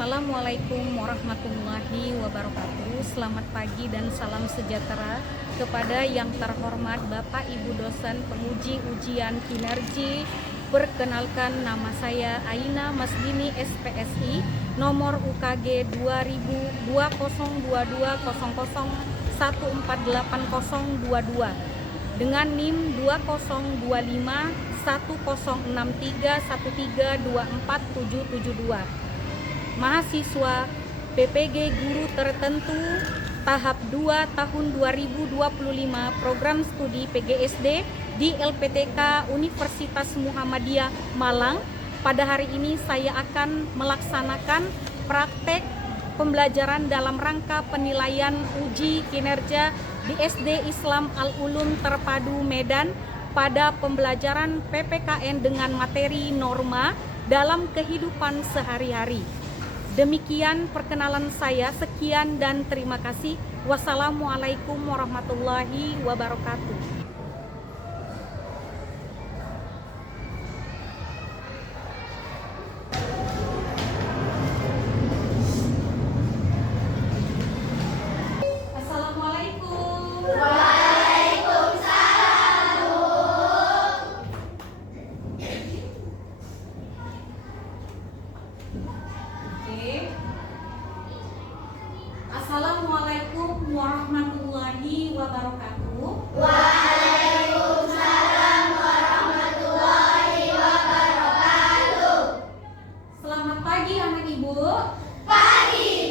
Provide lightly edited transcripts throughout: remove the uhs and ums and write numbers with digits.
Assalamualaikum warahmatullahi wabarakatuh. Selamat pagi dan salam sejahtera kepada yang terhormat Bapak Ibu dosen penguji ujian kinerja. Perkenalkan, nama saya Aina Masdini SPSI, nomor UKG 202200148022 dengan NIM 20251063132472. Mahasiswa PPG Guru Tertentu tahap 2 tahun 2025 program studi PGSD di LPTK Universitas Muhammadiyah Malang. Pada hari ini saya akan melaksanakan praktek pembelajaran dalam rangka penilaian uji kinerja di SD Islam Al-Ulum Terpadu Medan pada pembelajaran PPKN dengan materi norma dalam kehidupan sehari-hari. Demikian perkenalan saya, sekian dan terima kasih. Wassalamualaikum warahmatullahi wabarakatuh. Assalamualaikum warahmatullahi wabarakatuh. Waalaikumsalam warahmatullahi wabarakatuh. Selamat pagi anak ibu. Pagi.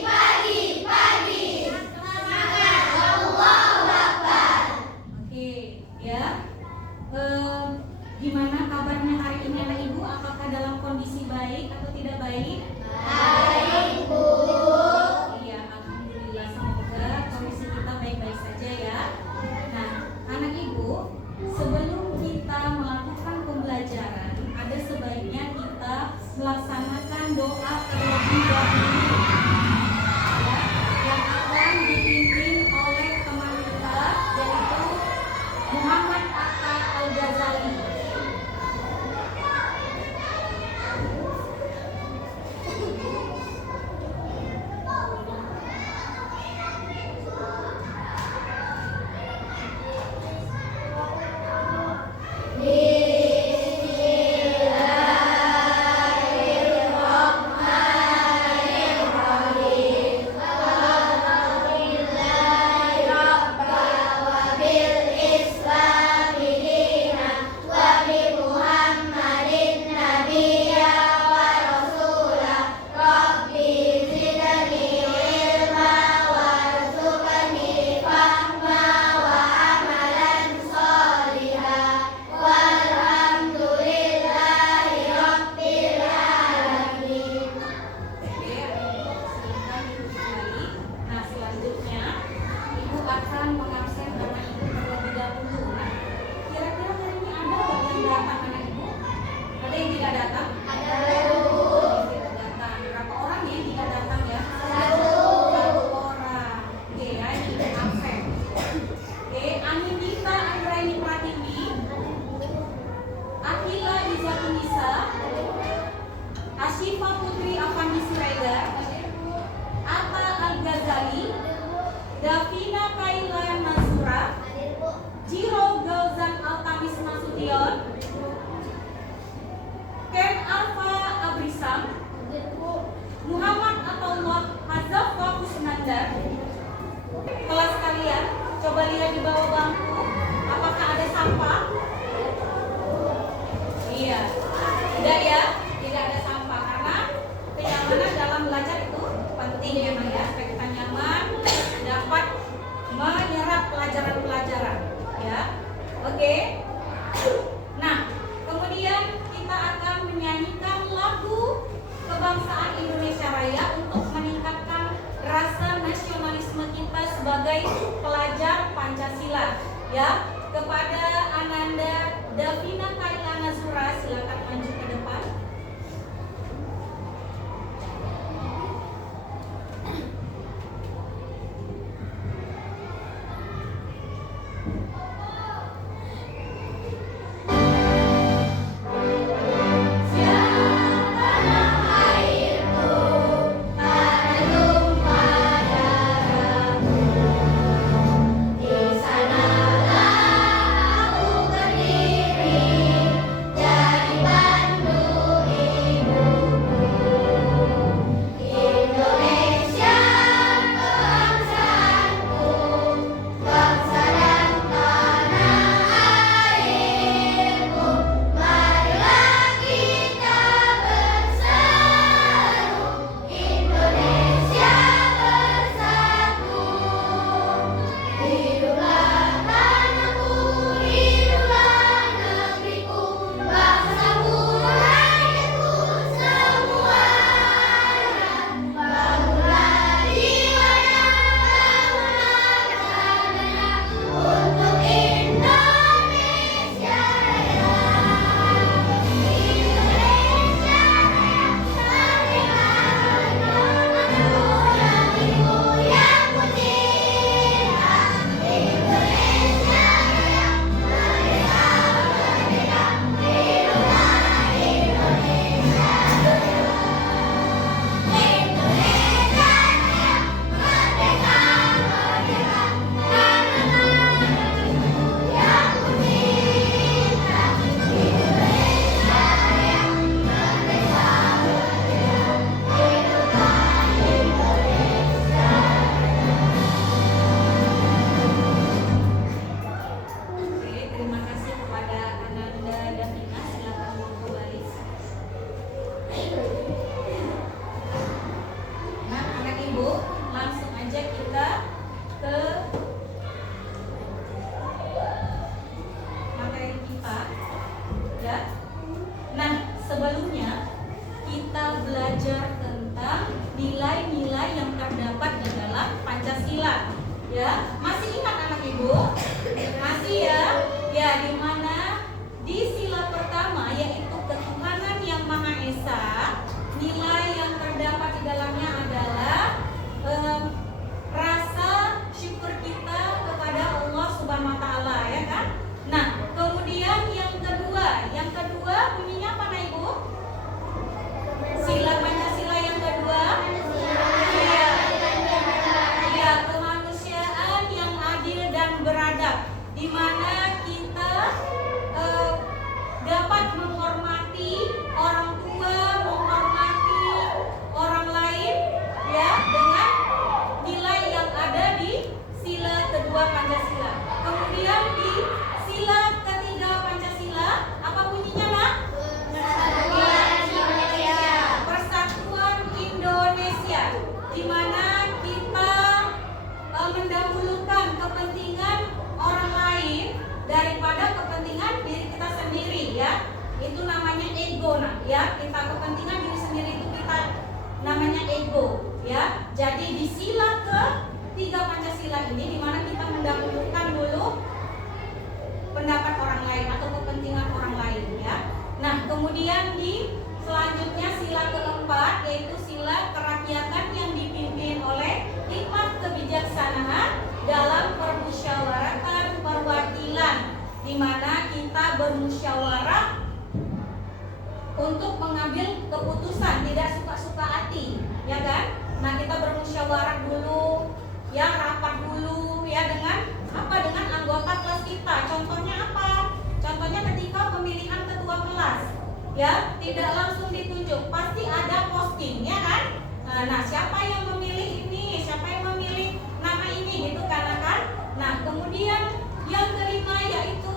Semangat, Allahu Akbar. Oke, ya. Gimana kabarnya hari ini anak ibu? Apakah dalam kondisi baik atau tidak baik? Baik, Bu. Iya, alhamdulillah, semoga kondisi kita baik-baik saja ya. Nah, anak ibu, sebelum kita melakukan pembelajaran, ada sebaiknya kita melaksanakan doa terlebih dahulu, ya, yang akan dipimpin oleh teman kita, yaitu Muhammad Atta Al-Ghazali. Davina Kaila Nasura, Jiro Gauzan Altamis Nasution, Ken Alfa Abrisam, Muhammad Atullah Hazafwa Kusnandar. Kelas kalian, coba lihat di bawah bangku, apakah ada sampah? Iya, tidak ya, tidak ada sampah karena kenyamanan dalam belajar itu penting ya, supaya kita nyaman, dapat menyerap pelajaran-pelajaran, ya. Oke. Nah, kemudian kita akan menyanyikan lagu kebangsaan Indonesia Raya untuk meningkatkan rasa nasionalisme kita sebagai pelajar Pancasila, ya. Kepada Ananda Davina Kaila Nazura, silakan maju ke depan. terdapat di dalam Pancasila. Ya, masih ingat anak ibu? Masih ya? Ya, di mana di sila pertama yaitu ketuhanan yang Maha Esa, nilai yang terdapat di dalamnya adalah rasa syukur kita kepada Allah Subhanahu wa taala, ya kan? Nah, kemudian yang kedua bunyinya apa, Nah, Ibu? Sila Pancasila yang kedua. Iya, kemanusiaan yang adil dan beradab, di mana kita dapat menghormati orang tua, menghormati orang lain, ya, dengan nilai yang ada di sila kedua Pancasila. Kemudian di sila ketiga Pancasila, apa bunyinya, Nak? Persatuan Indonesia, di mana kita mendahulukan kepentingan orang lain daripada kepentingan diri kita sendiri, ya. Itu namanya ego, Nak, ya. Kita kepentingan diri sendiri itu kita namanya ego, ya. Jadi di sila ketiga Pancasila ini, di mana kita mendahulukan dulu pendapat orang lain atau kepentingan orang lain, ya. Nah, kemudian di selanjutnya sila keempat yaitu sila kerakyatan yang dipimpin oleh hikmat kebijaksanaan dalam permusyawaratan perwakilan, di mana kita bermusyawarah untuk mengambil keputusan, tidak suka-suka hati, ya kan? Nah, kita bermusyawarah dulu, ya, rapat dulu, ya, dengan apa? Dengan anggota kelas kita. Contohnya apa? Contohnya ketika pemilihan ketua kelas, ya, tidak langsung ditunjuk, pasti ada posting, ya kan? Nah, siapa yang memilih ini, siapa yang memilih nama ini, gitu kan? Nah, kemudian yang kelima yaitu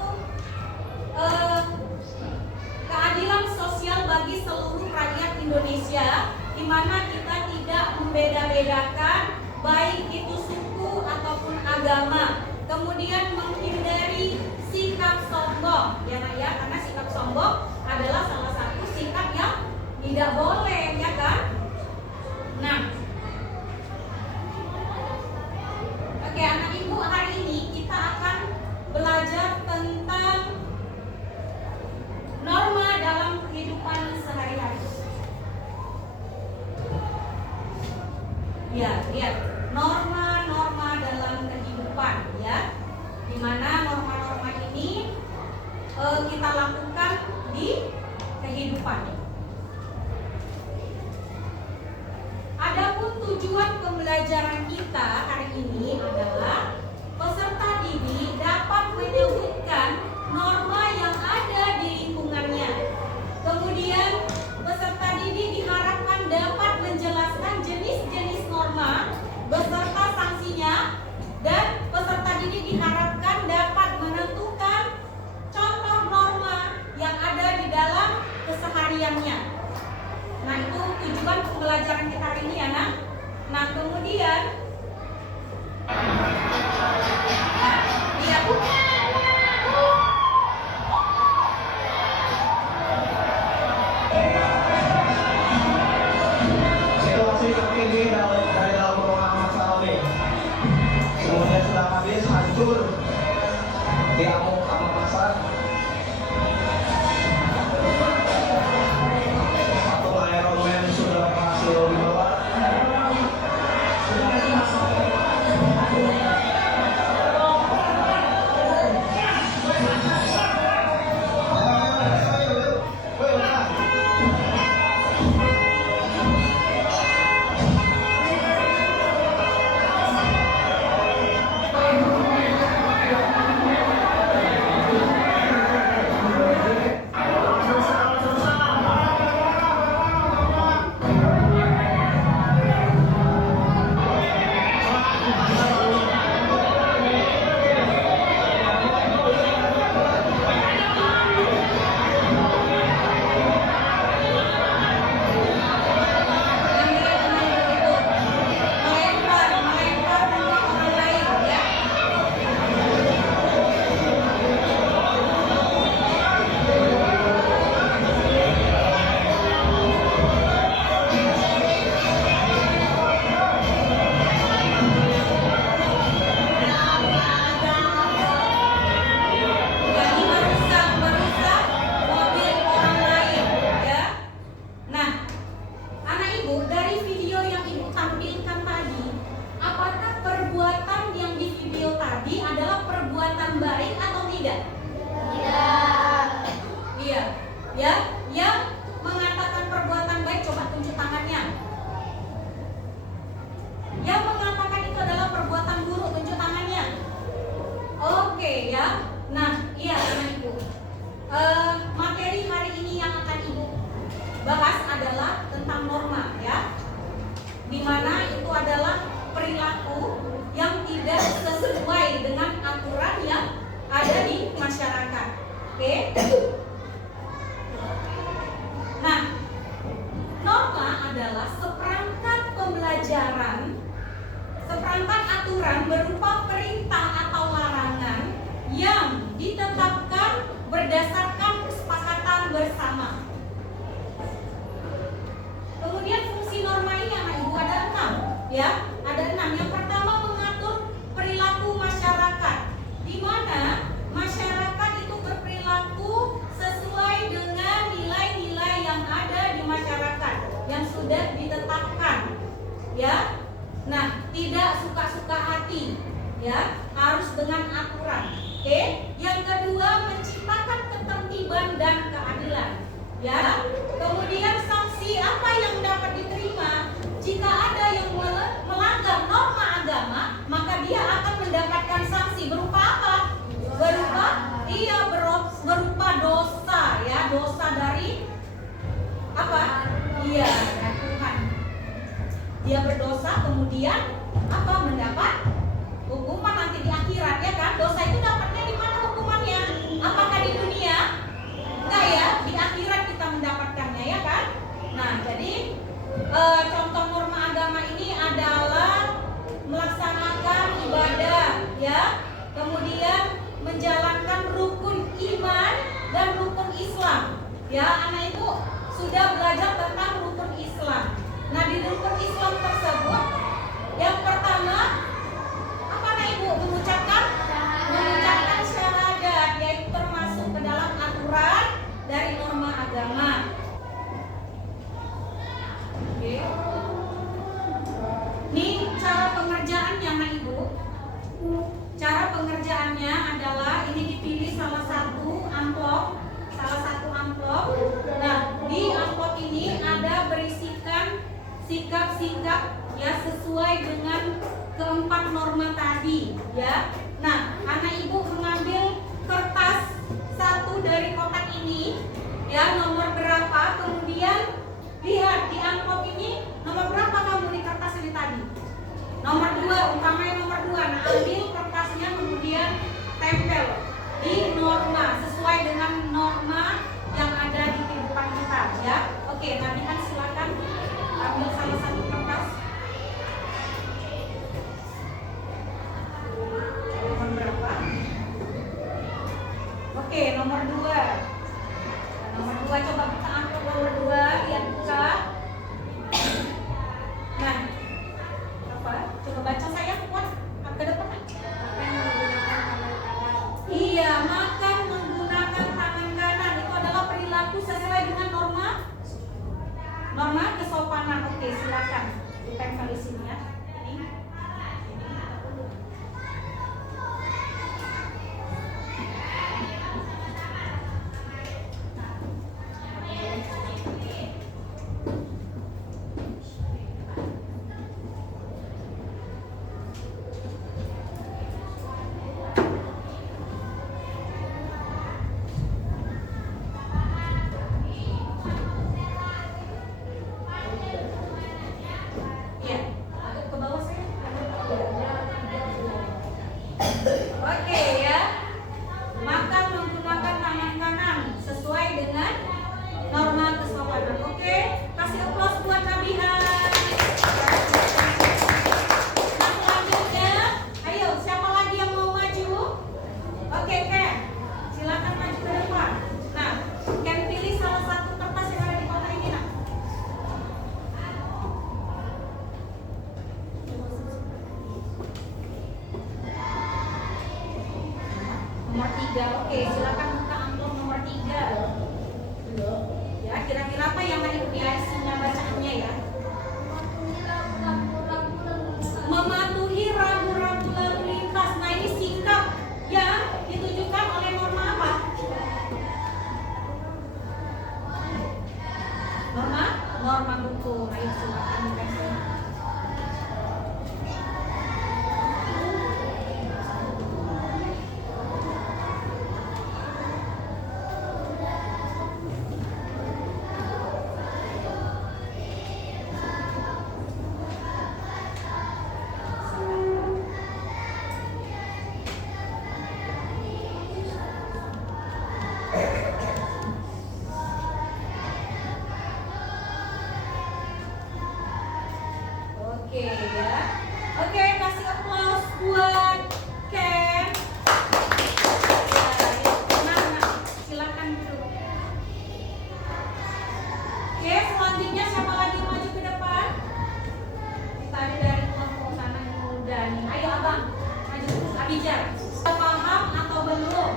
keadilan sosial bagi seluruh rakyat Indonesia, di mana kita tidak membeda-bedakan baik itu suku ataupun agama. Kemudian menghindari sikap sombong, ya, Nak, ya, karena sikap sombong adalah salah satu sikap yang tidak boleh, ya kan? Nah, oke, anak ibu, hari ini kita akan belajar tentang norma dalam kehidupan sehari-hari. Ya, lihat norma-norma dalam kehidupan, ya, dimana norma-norma ini kita lakukan di kehidupan. Adapun tujuan pembelajaran kita hari ini adalah peserta didik dapat menyebutkan norma yang ada di lingkungannya. Kemudian peserta didik diharapkan dapat menjelaskan jenis-jenis norma beserta sanksinya, dan peserta didik diharapkan dapat menentukan contoh norma yang ada di dalam kesehariannya. Nah, itu tujuan pembelajaran kita hari ini, ya, Nak. Nah, kemudian iya, Bu. Situasi terkini dari dalam ruangan masalah ini semuanya sudah habis, hancur di amuk-amuk masa. Patung Iron Man sudah berhasil dibawa. Iya, ya. Yang mengatakan perbuatan baik coba tunjuk tangannya. Yang mengatakan itu adalah perbuatan buruk tunjuk tangannya. Oke ya. Nah, iya anak ibu. Materi hari ini yang akan ibu bahas adalah tentang norma ya. Dimana itu adalah perilaku yang tidak sesuai dengan aturan yang ada di masyarakat. Oke. Nah, norma adalah seperangkat pembelajaran, seperangkat aturan berupa perintah atau larangan yang ditetapkan berdasarkan kesepakatan bersama. Kemudian fungsi norma ini anak ibu ada 6 ya, ada 6. Yang pertama mengatur perilaku masyarakat, di mana masyarakat itu berperilaku sesuai dengan nilai-nilai yang ada di masyarakat yang sudah ditetapkan ya. Nah, tidak suka-suka hati ya, harus dengan aturan. Oke. Yang kedua menciptakan ketertiban dan keadilan ya. Kemudian sanksi apa yang dapat diterima jika ada yang melanggar norma agama, maka dia akan mendapatkan sanksi berupa apa? Berupa dosa ya, dosa dari apa? Iya, Tuhan. Dia berdosa kemudian apa? Mendapat hukuman nanti di akhirat ya kan? Dosa itu dapatnya di mana hukumannya? Apakah di dunia? Enggak ya, di akhirat kita mendapatkannya ya kan? Nah, jadi contoh norma agama ini adalah melaksanakan ibadah ya, kemudian menjalankan rukun iman dan rukun Islam ya. Anak ibu sudah belajar tentang rukun Islam. Nah, di rukun Islam tersebut yang pertama apa anak ibu? Mengucapkan syahadat, yaitu termasuk ke dalam aturan dari norma agama. Oke. Ini cara pengerjaannya anak ibu. Cara pengerjaannya adalah ini dipilih salah satu amplop. Nah, di amplop ini ada berisikan sikap-sikap ya sesuai dengan keempat norma tadi ya. Nah, anak ibu mengambil kertas satu dari kotak ini ya, nomor berapa, kemudian lihat di amplop ini nomor berapa kamu di kertas ini tadi? Nomor 2, umpamanya nomor 2. Nah, ambil kertasnya kemudian tempel di norma sesuai dengan norma yang ada di kehidupan kita ya. Oke, Nabihan silakan ambil salah satu kertas. Nomor berapa? Oke, nomor 2. Nomor 2 coba kita ambil nomor 2, lihat buka. Nah, apa? Coba baca saya kuat ke depan. Iya, makan menggunakan tangan kanan itu adalah perilaku sesuai dengan norma kesopanan. Oke, silakan ditempel di sini ya. Ini. Iya, agak ke bawah saya. Oke ya. Makan menggunakan tangan kanan sesuai dengan norma kesopanan. Oke, kasih aplaus buat Nabihan. Nah, selanjutnya, ayo siapa lagi yang mau maju? Oke, Ken, silakan maju ke depan. Nah, Ken pilih salah satu kertas yang ada di kotak ini, nak. Nomor 3, oke, silakan buka amplop nomor 3. Ya, kira-kira apa yang ada di isinya bacaannya ya? Mematuhi rambu-rambu lalu lintas. Nah, ini sikap yang ditujukan oleh norma apa? Oke ya. Oke, kasih applause buat Ken. Nah, silakan duduk. Oke, selanjutnya siapa lagi yang maju ke depan? Tadi dari kelompok sana yang muda nih. Ayo abang, maju terus. Abijah, sudah paham atau belum?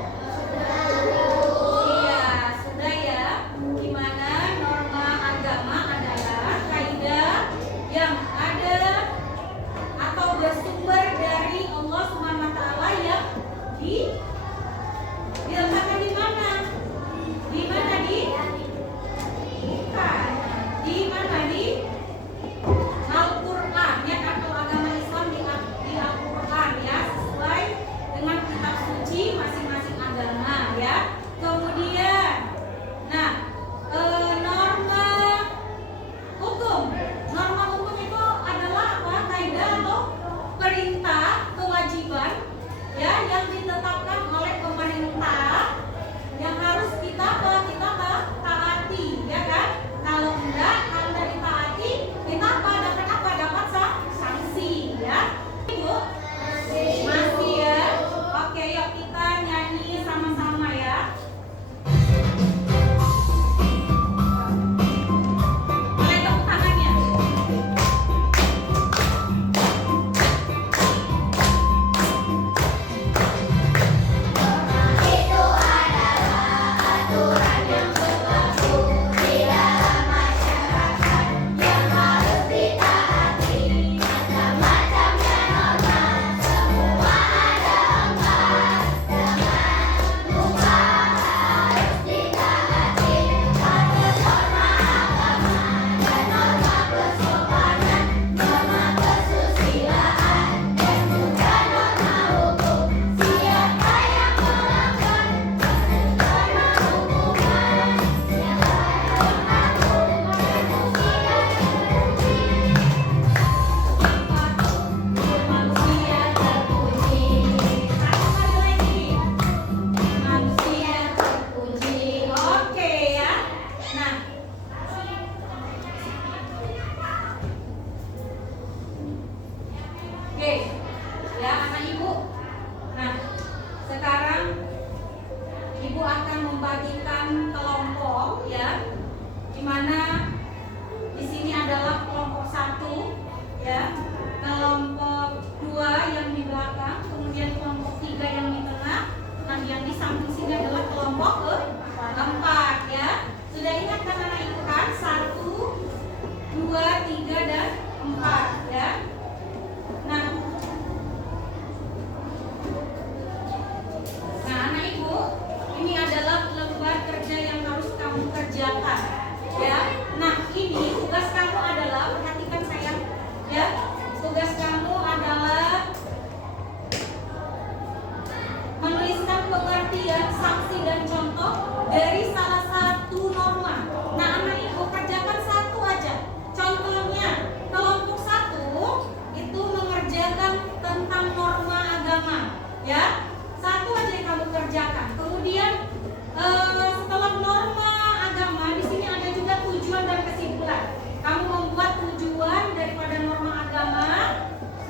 Iya, sudah ya. Gimana norma agama adalah kaidah yang ada atau bersumber dari Allah Subhanahu wa taala yang diletakkan di mana? Di mana bukan. Di mana di Al-Qur'an ya kan, kalau agama Islam di Al-Qur'an ya, sesuai dengan kitab suci masing-masing agama ya. Kemudian nah, norma hukum itu adalah apa? Kaidah atau perintah, kewajiban ya yang ditetapkan oleh pemerintah yang harus kita taati ya kan. Kalau enggak ditaati, kita dapat sanksi ya. Ibu masih ya. Oke, yuk kita nyanyi sama-sama ya. Boleh tepuk tangannya. Itu adalah aturan yang berlaku di dalam masyarakat yang harus ditaati. Macam-macamnya norma, semua ada 4. Jangan lupa harus ditaati. Ada norma agama dan norma kesopanan, norma kesusilaan, dan juga norma hukum. Siapa yang melanggar, norma hukuman. Siapa yang melanggar, manusia terpuji. Manusia terpuji. Satu kali lagi. Manusia terpuji. Oke ya. Nah, oke ya anak ibu. Nah, sekarang ibu akan membagikan kelompok ya, dimana di sini adalah kelompok 1 ya, kelompok 2 yang di belakang, kemudian kelompok 3 yang di tengah. Nah, yang di samping sini adalah kelompok keempat ya. Sudah ingat kan anak ibu kan? 1, 2, 3 dan 4 ya. Nah, anak ibu, ini adalah lembar kerja yang harus kamu kerjakan ya. Nah, ini tugas kamu adalah, perhatikan sayang ya, tugas kamu adalah menuliskan pengertian, sanksi dan contoh dari salah satu norma. Nah, anak ibu kerjakan satu aja. Contohnya kelompok 1 itu mengerjakan tentang norma agama ya. Satu aja yang kamu kerjakan. Kemudian setelah norma agama, di sini ada juga tujuan dan kesimpulan. Kamu membuat tujuan daripada norma agama.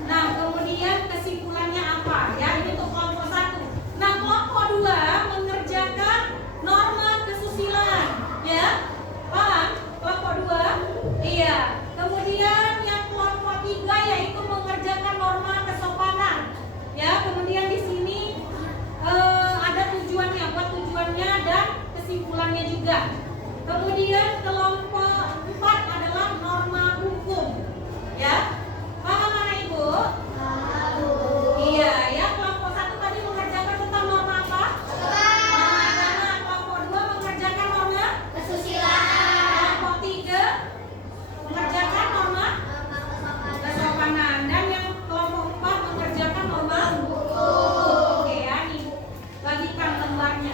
Nah, kemudian kesimpulannya apa? Ya, ini untuk kelompok 1. Nah, kelompok 2 mengerjakan norma kesusilaan. Ya, paham? Kelompok 2? Iya. Kemudian yang kelompok 3 yaitu mengerjakan norma kesopanan. Ya, kemudian di sini ada tujuannya, buat tujuannya dan kesimpulannya juga. Kemudian kelompok 4 adalah norma hukum. Ya, paham anak ibu? Iya, ya. Kelompok 1 tadi mengerjakan tentang norma apa? Norma agama. Kelompok 2 mengerjakan norma Kesusilaan, kelompok 3 mengerjakan norma kesopanan, dan yang kelompok 4 mengerjakan norma hukum. Oke ya, nih bagikan lembarnya.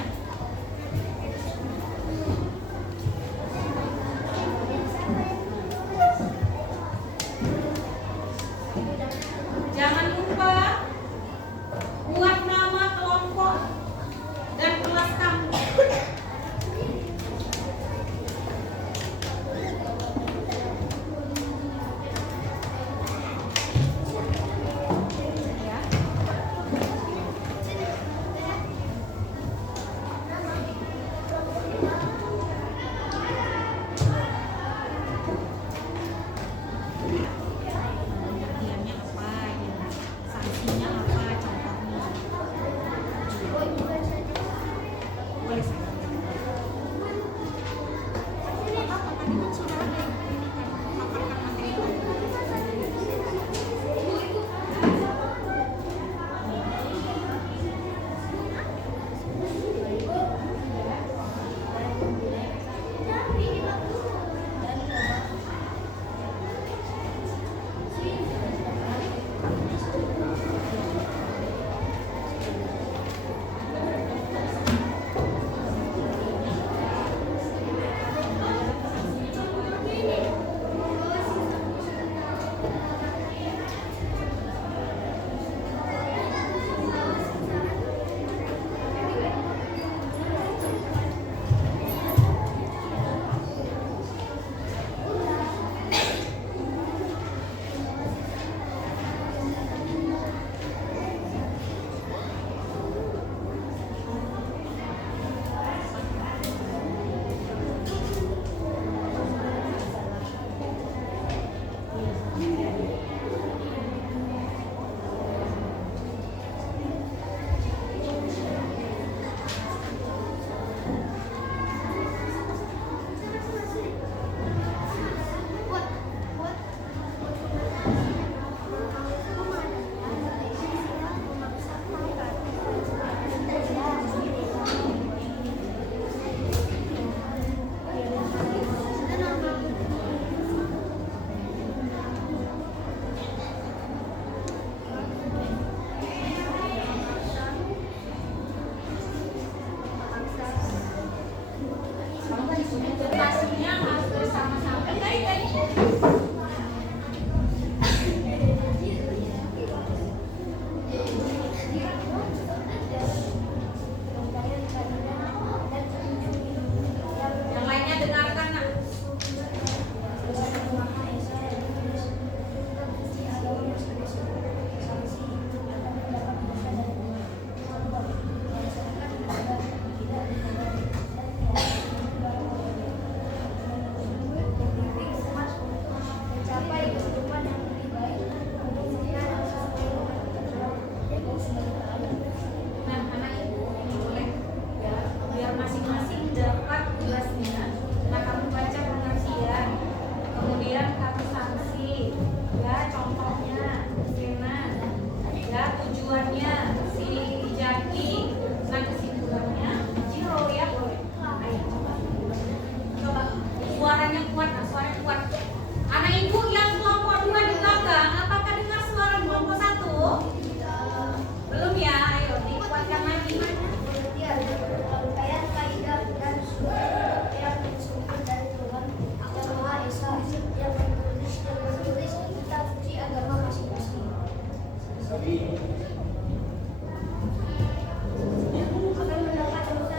akan mendapat dosa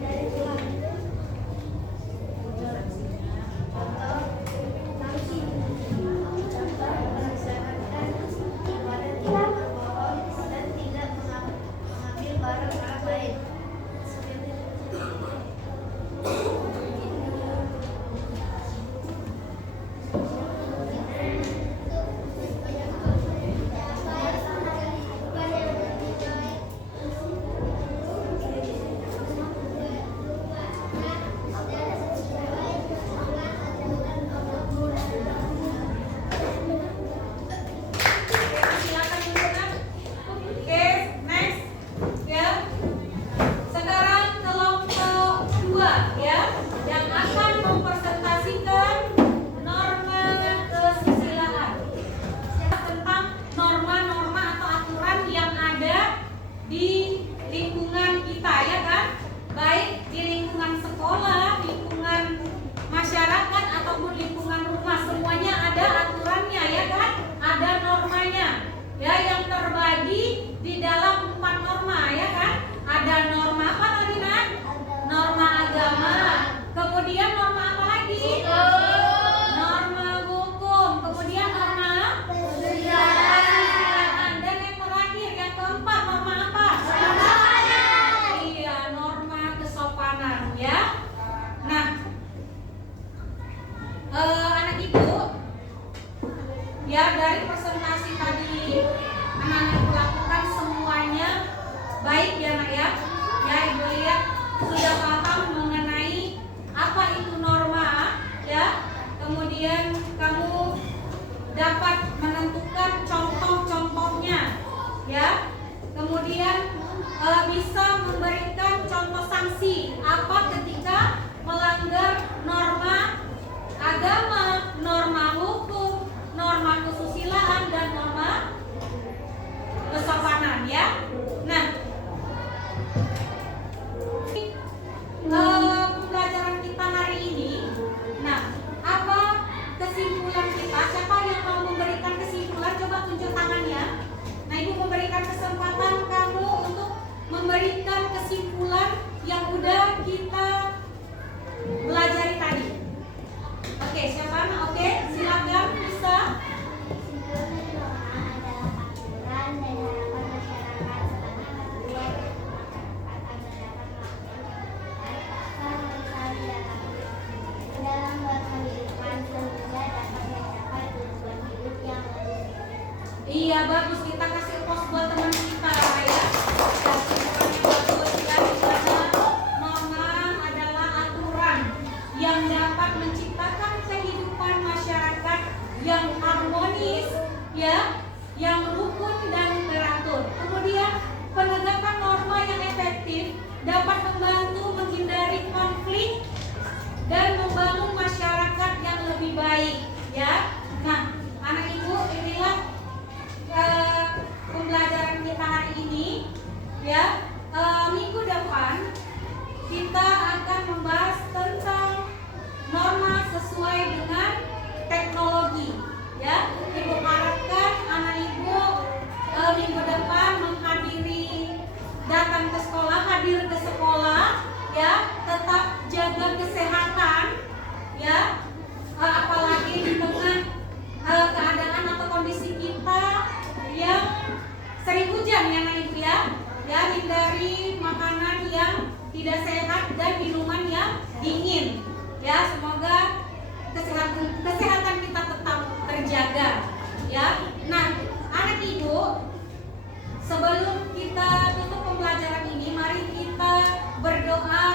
dari Tuhan. Contoh, sanksi dapat melaksanakan ibadah tidak berbohong dan tidak mengambil barang orang lain. Silakan duduk. Oke, next. Ya. Sekarang kelompok 2 ya, yang akan mempresentasikan norma kesusilaan. Tentang norma-norma atau aturan yang ada di lingkungan kita ya kan? Baik di lingkungan sekolah, lingkungan masyarakat ataupun lingkungan rumah, semuanya ada aturannya ya kan? Ada normanya. Ya, yang terbagi di dalam 4 norma ya kan? Ada norma apa tadi Nak? Norma agama. Kemudian norma apa lagi? Norma hukum. Kemudian norma kesusilaan. Dan yang terakhir, yang keempat, norma apa? Iya, norma kesopanan ya. Nah, anak ibu, ya dari presentasi tadi anak-anak lakukan semuanya baik ya Nak ya. Ya Ibu lihat sudah paham mengenai apa itu norma ya. Kemudian kamu dapat menentukan contoh-contohnya ya. Kemudian bisa memberikan contoh sanksi apa ketika melanggar norma agama, norma hukum, norma kesusilaan dan norma kesopanan ya. Nah, pembelajaran kita hari ini, nah apa kesimpulan kita? Siapa yang mau memberikan kesimpulan? Coba tunjuk tangannya. Nah, Ibu memberikan kesempatan kamu untuk memberikan kesimpulan yang udah kita pelajari tadi. Oke, siapa? Oke, silakan bisa. Iya, bagus, kita kasih pos buat teman kita ya. Bagus ya, dimana norma adalah aturan yang dapat menciptakan kehidupan masyarakat yang harmonis ya, yang rukun dan teratur. Kemudian penegakan norma yang efektif dapat membantu menghindari konflik dan membangun masyarakat yang lebih baik ya. Nah, anak ibu, inilah pembelajaran kita hari ini ya. Minggu depan kita akan membahas tentang norma sesuai dengan teknologi ya. Ibu harapkan anak ibu minggu depan menghadiri, datang ke sekolah, hadir ke sekolah ya, tetap jaga kesehatan ya, apalagi di tengah keadaan atau kondisi kita yang sering hujan ya anak ibu ya. Ya, hindari makanan yang tidak sehat dan minuman yang dingin ya. Semoga kesehatan kita tetap terjaga ya. Nah, anak ibu, sebelum kita tutup pembelajaran ini, mari kita berdoa